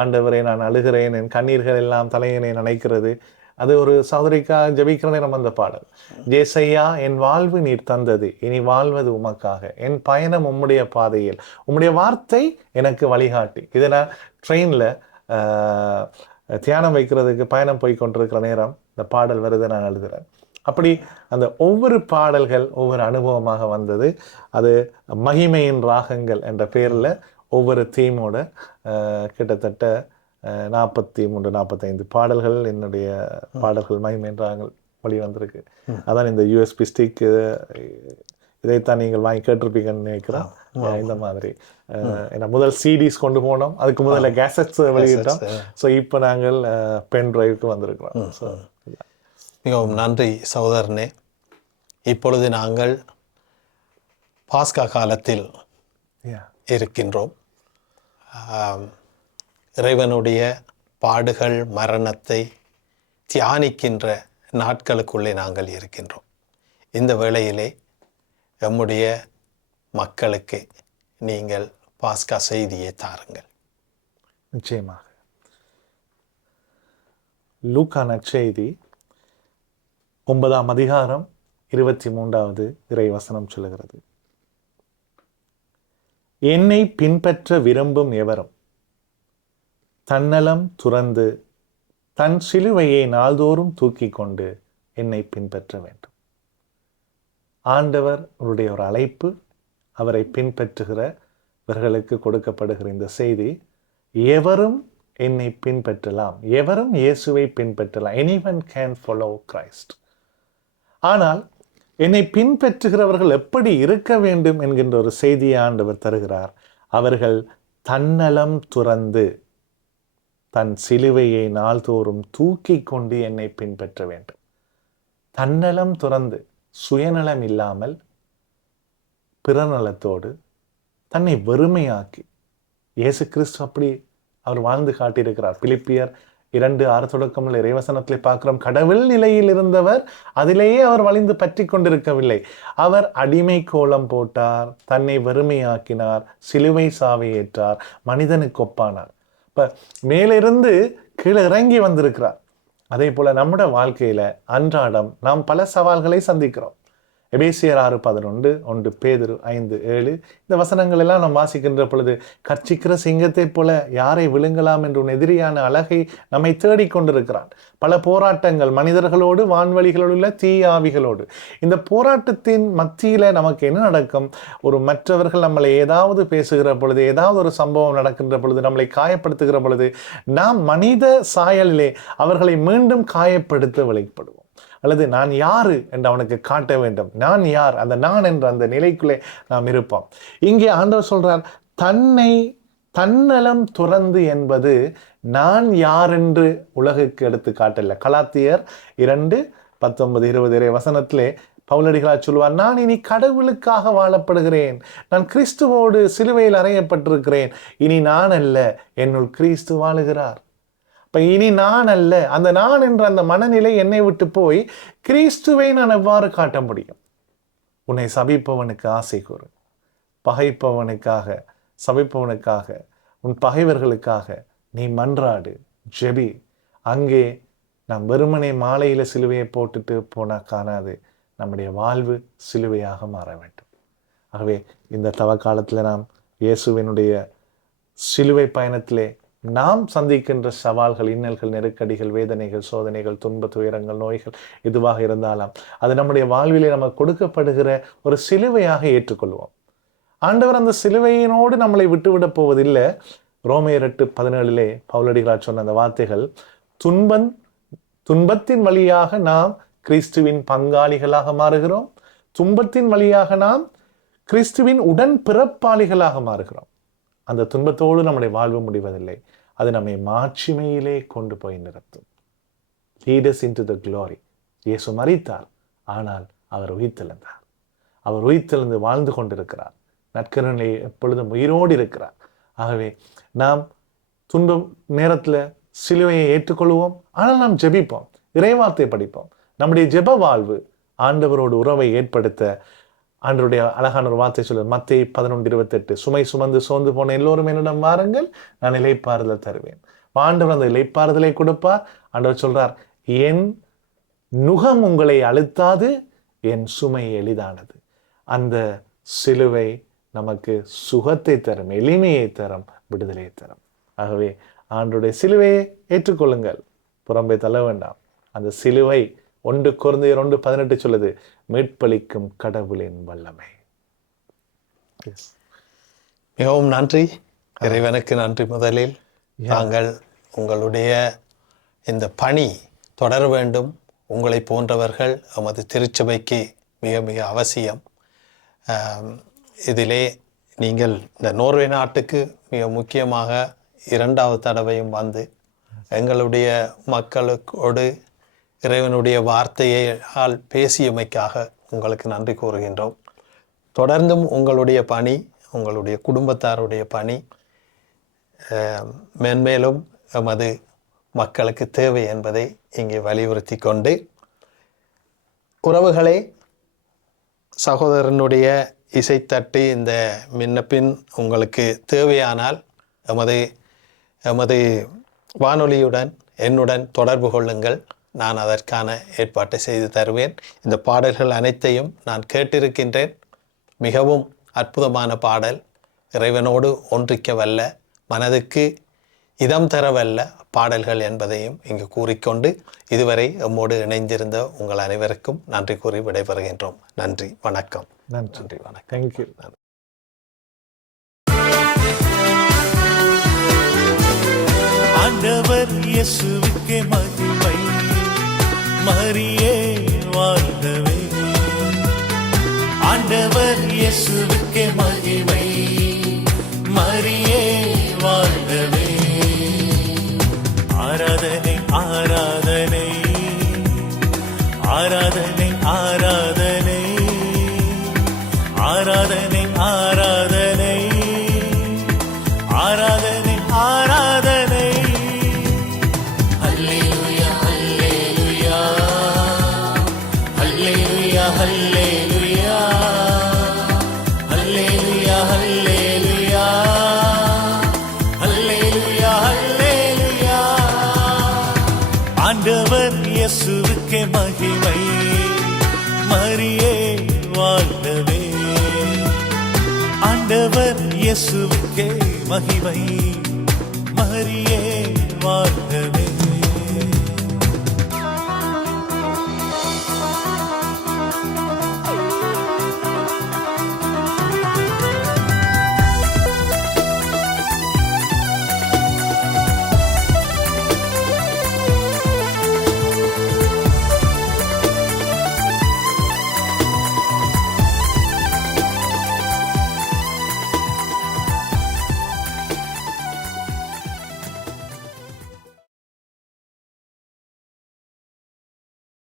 ஆண்டவரை நான் அழுகிறேன், என் கண்ணீர்கள் எல்லாம் தலையனை நினைக்கிறது. அது ஒரு சகோதரிக்காக ஜபிக்கிற நேரம் அந்த பாடல். ஜேசையா, என் வாழ்வு நீர் தந்தது, இனி வாழ்வது உமக்காக, என் பயணம் உம்முடைய பாதையில், உம்முடைய வார்த்தை எனக்கு வழிகாட்டி. இதை நான் ட்ரெயினில் தியானம் வைக்கிறதுக்கு பயணம் போய் கொண்டிருக்கிற நேரம் இந்த பாடல் வருதை நான் எழுதுகிறேன். அப்படி அந்த ஒவ்வொரு பாடல்கள் ஒவ்வொரு அனுபவமாக வந்தது. அது மகிமையின் ராகங்கள் என்ற பேரில் ஒவ்வொரு தீமோட கிட்டத்தட்ட 43-45 பாடல்கள் என்னுடைய பாடல்கள் மகிமையின் ராகங்கள் வெளிவந்திருக்கு. அதான் இந்த யூஎஸ்பி ஸ்டிக், இதைத்தான் நீங்கள் வாங்கி கேட்டிருப்பீங்கன்னு நினைக்கிறேன். இந்த மாதிரி ஏன்னா முதல் சிடிஸ் கொண்டு போனோம், அதுக்கு முதல்ல கேசட்ஸ் வெளியிட்டோம். ஸோ இப்போ நாங்கள் பென் டிரைவுக்கு வந்திருக்கிறோம். ஸோ மிகவும் நன்றி சகோதரனே. இப்பொழுது நாங்கள் பாஸ்கா காலத்தில் இருக்கின்றோம். இறைவனுடைய பாடுகள், மரணத்தை தியானிக்கின்ற நாட்களுக்குள்ளே நாங்கள் இருக்கின்றோம். இந்த வேளையிலே நம்முடைய மக்களுக்கு நீங்கள் பாஸ்கா செய்தியை தாருங்கள். நிச்சயமாக. லூக்கா நற்செய்தி 9ஆம் அதிகாரம் 23வது இறைவசனம் சொல்லுகிறது, என்னை பின்பற்ற விரும்பும் எவரும் தன்னலம் துறந்து தன் சிலுவையை நாள்தோறும் தூக்கி கொண்டு என்னை பின்பற்ற வேண்டும். ஆண்டவர் அவருடைய ஒரு அழைப்பு, அவரை பின்பற்றுகிறவர்களுக்கு கொடுக்கப்படுகிற இந்த செய்தி, எவரும் என்னை பின்பற்றலாம், எவரும் இயேசுவை பின்பற்றலாம். Anyone can follow Christ. ஆனால் என்னை பின்பற்றுகிறவர்கள் எப்படி இருக்க வேண்டும் என்கின்ற ஒரு செய்தியை ஆண்டவர் தருகிறார். அவர்கள் தன்னலம் துறந்து தன் சிலுவையை நாள்தோறும் தூக்கி கொண்டு என்னை பின்பற்ற வேண்டும். தன்னலம் துறந்து, சுயநலம் இல்லாமல் பிறநலத்தோடு தன்னை வெறுமையாக்கி, இயேசு கிறிஸ்து அப்படி அவர் வாழ்ந்து காட்டியிருக்கிறார். பிலிப்பியர் 2:6 இறைவசனத்திலே பார்க்கிறோம், கடவுள் நிலையில் இருந்தவர் அதிலேயே அவர் வலிந்து பற்றி கொண்டிருக்கவில்லை. அவர் அடிமை கோலம் போட்டார், தன்னை வெறுமையாக்கினார், சிலுவை சாவை ஏற்றார், மனிதனுக்கு ஒப்பானார். இப்ப மேலிருந்து கீழே இறங்கி வந்திருக்கிறார். அதே போல நம்முடைய வாழ்க்கையில அன்றாடம் நாம் பல சவால்களை சந்திக்கிறோம். எபேசியர் 6:11, 1 பேதுரு 5:7 இந்த வசனங்கள் எல்லாம் நாம் வாசிக்கின்ற பொழுது, கர்ச்சிக்கிற சிங்கத்தை போல யாரை விழுங்கலாம் என்று உன் எதிரியான அழகை நம்மை தேடிக்கொண்டிருக்கிறான். பல போராட்டங்கள் மனிதர்களோடு, வான்வழிகளோடு உள்ள தீயாவிகளோடு. இந்த போராட்டத்தின் மத்தியில நமக்கு என்ன நடக்கும்? ஒரு மற்றவர்கள் நம்மளை ஏதாவது பேசுகிற பொழுது, ஏதாவது ஒரு சம்பவம் நடக்கின்ற பொழுது, நம்மளை காயப்படுத்துகிற பொழுது, நாம் மனித சாயலிலே அவர்களை மீண்டும் காயப்படுத்த விளைப்படுவோம். அல்லது நான் யாரு என்று அவனுக்கு காட்ட வேண்டும். நான் யார், அந்த நான் என்ற அந்த நிலைக்குள்ளே நாம் இருப்போம். இங்கே ஆண்டவர் சொல்றார், தன்னலம் துறந்து என்பது நான் யார் என்று உலகுக்கு எடுத்து காட்டல. கலாத்தியர் 2:19-20 வசனத்திலே பவுலடிகளார் சொல்வார், நான் இனி கடவுளுக்காக வாழப்படுகிறேன், நான் கிறிஸ்துவோடு சிலுவையில் அறையப்பட்டிருக்கிறேன், இனி நான் அல்ல, என்னுள் கிறிஸ்து வாழுகிறார். இப்ப இனி நான் அல்ல, அந்த நான் என்ற அந்த மனநிலை என்னை விட்டு போய் கிறிஸ்துவை நான் எவ்வாறு காட்ட முடியும்? உன்னை சபிப்பவனுக்கு ஆசை கூறு, பகைப்பவனுக்காக, சபிப்பவனுக்காக, உன் பகைவர்களுக்காக நீ மன்றாடு, ஜெபி. அங்கே நாம் வெறுமனே மாலையில் சிலுவையை போட்டுட்டு போனால் காணாது. நம்முடைய வாழ்வு சிலுவையாக மாற வேண்டும். ஆகவே இந்த தவ காலத்தில் நாம் இயேசுவினுடைய சிலுவை பயணத்திலே நாம் சந்திக்கின்ற சவால்கள், இன்னல்கள், நெருக்கடிகள், வேதனைகள், சோதனைகள், துன்ப துயரங்கள், நோய்கள் எதுவாக இருந்தாலும் அது நம்முடைய வாழ்விலே நமக்கு கொடுக்கப்படுகிற ஒரு சிலுவையாக ஏற்றுக்கொள்வோம். ஆண்டவர் அந்த சிலுவையினோடு நம்மளை விட்டுவிடப் போவதில்லை. ரோமையர் 8:17 பவுலடிகளார் சொன்ன அந்த வார்த்தைகள், துன்பத்தின் வழியாக நாம் கிறிஸ்துவின் பங்காளிகளாக மாறுகிறோம், துன்பத்தின் வழியாக நாம் கிறிஸ்துவின் உடன் பிறப்பாளிகளாக மாறுகிறோம். அந்த துன்பத்தோடு நம்முடைய வாழ்வு முடிவதில்லை, அது நம்மை மாட்சிமையிலே கொண்டு போய் நிறுத்தும். Lead us into the glory. இயேசு மரித்தார், ஆனால் அவர் உயிர்த்தெழுந்தார். அவர் உயிர்த்தெழுந்து வாழ்ந்து கொண்டிருக்கிறார். நற்கருணை எப்பொழுதும் உயிரோடு இருக்கிறார். ஆகவே நாம் துன்பம் நேரத்தில் சிலுவையை ஏற்றுக்கொள்வோம், ஆனால் நாம் ஜெபிப்போம், இறைவார்த்தை படிப்போம். நம்முடைய ஜெப வாழ்வு ஆண்டவரோடு உறவை ஏற்படுத்த ஆண்டவருடைய அழகான ஒரு வார்த்தை சொல்லுது. மத்தேயு 11:28, சுமை சுமந்து சோர்ந்து போன எல்லோரும் என்னிடம் வாருங்கள், நான் இளைப்பாறுதல் தருவேன். ஆண்டவர் அந்த இளைப்பாறுதலை கொடுப்பார். ஆண்டவர் சொல்றார், என் நுகம் உங்களை அழுத்தாது, என் சுமை எளிதானது. அந்த சிலுவை நமக்கு சுகத்தை தரும், எளிமையை தரும், விடுதலையை தரும். ஆகவே ஆண்டவருடைய சிலுவையை ஏற்றுக்கொள்ளுங்கள், புறம்பே தள்ள வேண்டாம். அந்த சிலுவை 1 கொரிந்தியர் 1:18 சொல்லுது, மீட்பளிக்கும் கடவுளின் வல்லமை. மிகவும் நன்றி, இறைவனுக்கு நன்றி. முதலில் நாங்கள் உங்களுடைய இந்த பணி தொடர வேண்டும். உங்களை போன்றவர்கள் எமது திருச்சபைக்கு மிக மிக அவசியம். இதிலே நீங்கள் இந்த நோர்வே நாட்டுக்கு மிக முக்கியமாக 2வது தடவையும் வந்து எங்களுடைய மக்களோடு இறைவனுடைய வார்த்தையால் பேசியமைக்காக உங்களுக்கு நன்றி கூறுகின்றோம். தொடர்ந்தும் உங்களுடைய பணி, உங்களுடைய குடும்பத்தாருடைய பணி மென்மேலும் எமது மக்களுக்கு தேவை என்பதை இங்கே வலியுறுத்தி கொண்டு, உறவுகளே, சகோதரனுடைய இசைத்தட்டு இந்த மின்னப்பின் உங்களுக்கு தேவையானால் எமது வானொலியுடன் என்னுடன் தொடர்பு கொள்ளுங்கள். நான் அதற்கான ஏற்பாட்டை செய்து தருவேன். இந்த பாடல்கள் அனைத்தையும் நான் கேட்டிருக்கின்றேன். மிகவும் அற்புதமான பாடல், இறைவனோடு ஒன்றிக்க வல்ல, மனதுக்கு இதம் தரவல்ல பாடல்கள் என்பதையும் இங்கு கூறிக்கொண்டு, இதுவரை எம்மோடு இணைந்திருந்த உங்கள் அனைவருக்கும் நன்றி கூறி விடைபெறுகின்றோம். நன்றி, வணக்கம். நன்றி, வணக்கம். தேங்க்யூ. ஆண்டவர் இயேசுவுக்கே மகிமை, மரியே வாழ்கவே. ஆண்டவர் இயேசுவுக்கே மகிமை, மரியே வாழ்கவே. ஆராதனை ஆராதனை ஆராதனை ஆராதனை ஆராதனை ஆராதனை ஆராதனை ஆராதனை. அல்லேலூயா அல்லேலூயா அல்லேலூயா அல்லேலூயா அல்லேலூயா அல்லேலூயா அல்லேலூயா அல்லேலூயா. ஆண்டவர் இயேசுவுக்கே மகிமை, மரியே வாழ்கவே. ஆண்டவர் இயேசுவுக்கே மகிமை, மரியே வாழ்கவே.